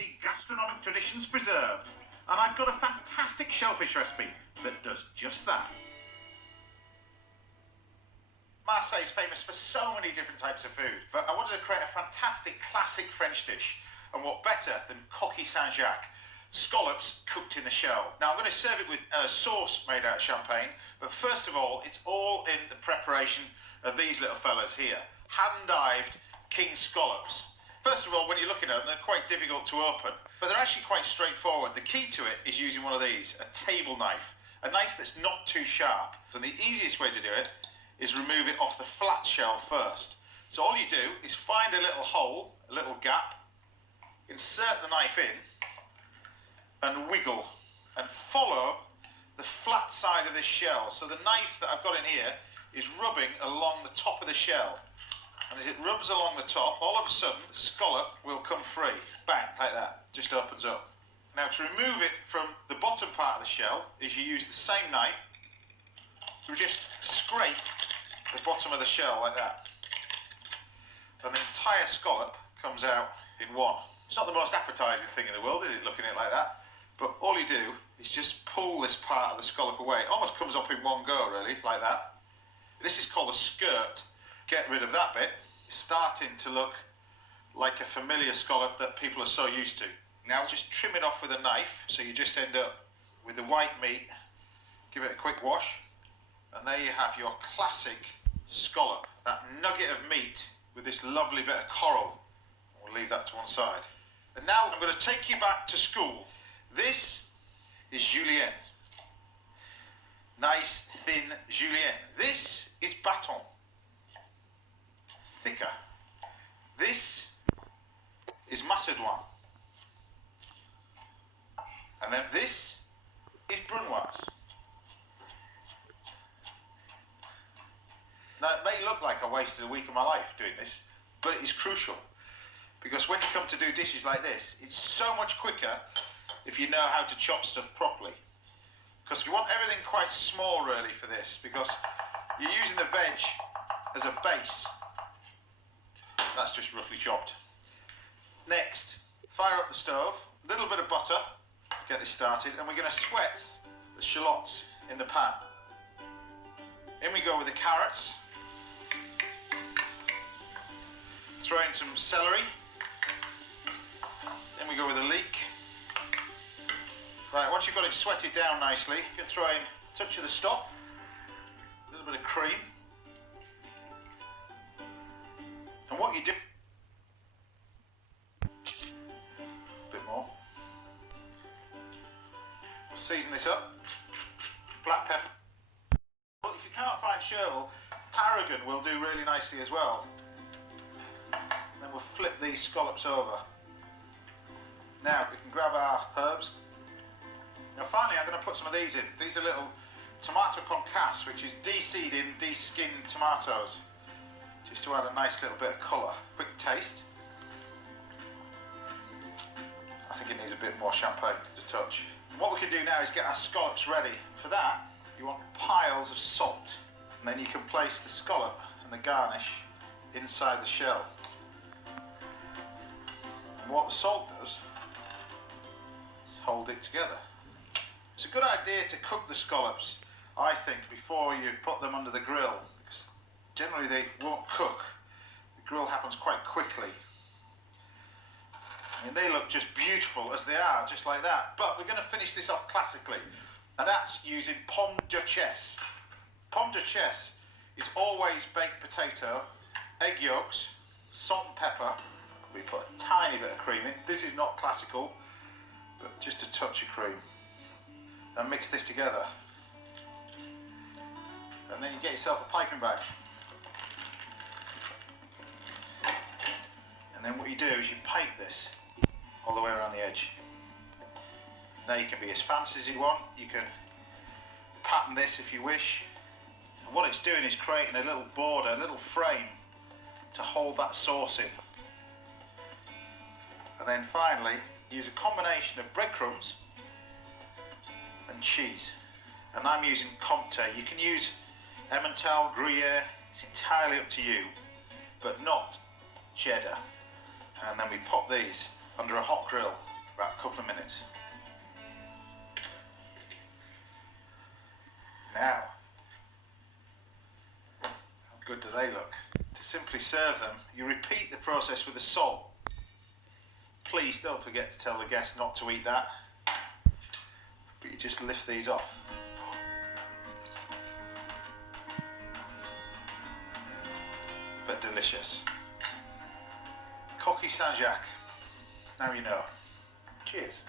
authentic gastronomic traditions preserved. And I've got a fantastic shellfish recipe that does just that. Marseille is famous for so many different types of food, but I wanted to create a fantastic classic French dish. And what better than coquille Saint-Jacques, scallops cooked in the shell. Now I'm going to serve it with a sauce made out of champagne, but first of all, it's all in the preparation of these little fellas here. Hand-dived king scallops. First of all, when you're looking at them, they're quite difficult to open, but they're actually quite straightforward. The key to it is using one of these, a table knife, a knife that's not too sharp. And the easiest way to do it is remove it off the flat shell first. So all you do is find a little hole, a little gap, insert the knife in and wiggle and follow the flat side of this shell. So the knife that I've got in here is rubbing along the top of the shell. And as it rubs along the top, all of a sudden the scallop will come free. Bang, like that, just opens up. Now to remove it from the bottom part of the shell is you use the same knife to just scrape the bottom of the shell like that. And the entire scallop comes out in one. It's not the most appetizing thing in the world, is it, looking at it like that? But all you do is just pull this part of the scallop away. It almost comes up in one go, really, like that. This is called a skirt. Get rid of that bit. It's starting to look like a familiar scallop that people are so used to. Now just trim it off with a knife, so you just end up with the white meat. Give it a quick wash, and there you have your classic scallop. That nugget of meat with this lovely bit of coral. We'll leave that to one side. And now I'm going to take you back to school. This is julienne. Nice thin julienne. This is bâton. Thicker. This is macédoine. And then this is brunoise. Now it may look like I wasted a week of my life doing this, but it is crucial. Because when you come to do dishes like this, it's so much quicker if you know how to chop stuff properly. Because you want everything quite small really for this, because you're using the veg as a base. That's just roughly chopped. Next, fire up the stove, a little bit of butter to get this started, and we're going to sweat the shallots in the pan. In we go with the carrots. Throw in some celery. Then we go with the leek. Right, once you've got it sweated down nicely, you can throw in a touch of the stock, a little bit of cream. And what you do, a bit more. We'll season this up. Black pepper. Well, if you can't find chervil, tarragon will do really nicely as well. Then we'll flip these scallops over. Now we can grab our herbs. Now finally I'm going to put some of these in. These are little tomato concasse, which is de-seeded, de-skinned tomatoes, just to add a nice little bit of colour. Quick taste. I think it needs a bit more champagne to touch. What we can do now is get our scallops ready. For that you want piles of salt, and then you can place the scallop and the garnish inside the shell. And what the salt does is hold it together. It's a good idea to cook the scallops, I think, before you put them under the grill, because generally they won't cook. The grill happens quite quickly. I mean, they look just beautiful as they are, just like that. But we're going to finish this off classically, and that's using pomme de chasse. Pomme de chasse is always baked potato, egg yolks, salt and pepper. We put a tiny bit of cream in. This is not classical, but just a touch of cream. And mix this together. And then you get yourself a piping bag. And then what you do is you pipe this all the way around the edge. Now you can be as fancy as you want. You can pattern this if you wish. And what it's doing is creating a little border, a little frame to hold that sauce in. And then finally, use a combination of breadcrumbs and cheese. And I'm using Comté. You can use Emmental, Gruyere, it's entirely up to you, but not cheddar. And then we pop these under a hot grill. about a couple of minutes. Now, how good do they look? To simply serve them, you repeat the process with the salt. Please don't forget to tell the guests not to eat that, but you just lift these off. But delicious. Coquille Saint-Jacques. Now you know. Cheers.